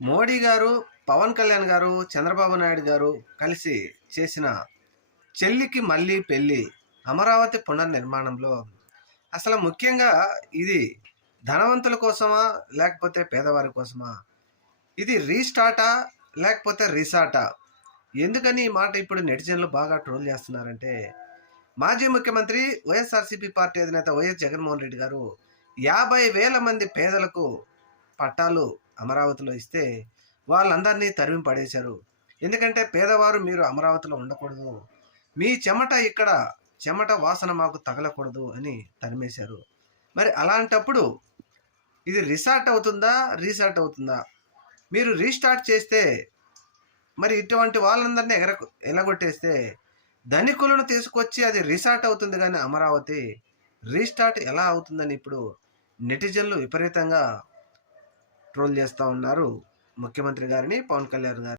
మోడీ గారు, పవన్ కళ్యాణ్ గారు, చంద్రబాబు నాయుడు గారు కలిసి చేసిన చెల్లికి మళ్ళీ పెళ్ళి అమరావతి పునర్నిర్మాణంలో అసలు ముఖ్యంగా ఇది ధనవంతుల కోసమా లేకపోతే పేదవారి కోసమా? ఇది రీస్టార్టా లేకపోతే రిసార్టా? ఎందుకని ఈ మాట ఇప్పుడు నెటిజన్లు బాగా ట్రోల్ చేస్తున్నారంటే, మాజీ ముఖ్యమంత్రి వైఎస్ఆర్సీపీ పార్టీ అధినేత వైఎస్ జగన్మోహన్ రెడ్డి గారు 50,000 మంది పేదలకు పట్టాలు అమరావతిలో ఇస్తే వాళ్ళందరినీ తరిమి పడేశారు. ఎందుకంటే పేదవారు మీరు అమరావతిలో ఉండకూడదు, మీ చెమట ఇక్కడ చెమట వాసన మాకు తగలకూడదు అని తరిమేశారు. మరి అలాంటప్పుడు ఇది రిసార్ట్ అవుతుందా, రీసార్ట్ అవుతుందా? మీరు రీస్టార్ట్ చేస్తే మరి ఇటువంటి వాళ్ళందరినీ ఎలగొట్టేస్తే ధనికులను తీసుకొచ్చి అది రీసార్ట్ అవుతుంది, కానీ అమరావతి రీస్టార్ట్ ఎలా అవుతుందని ఇప్పుడు నెటిజన్లు విపరీతంగా ట్రోల్ చేస్తూ ఉన్నారు ముఖ్యమంత్రి గారిని, పవన్ కళ్యాణ్ గారిని.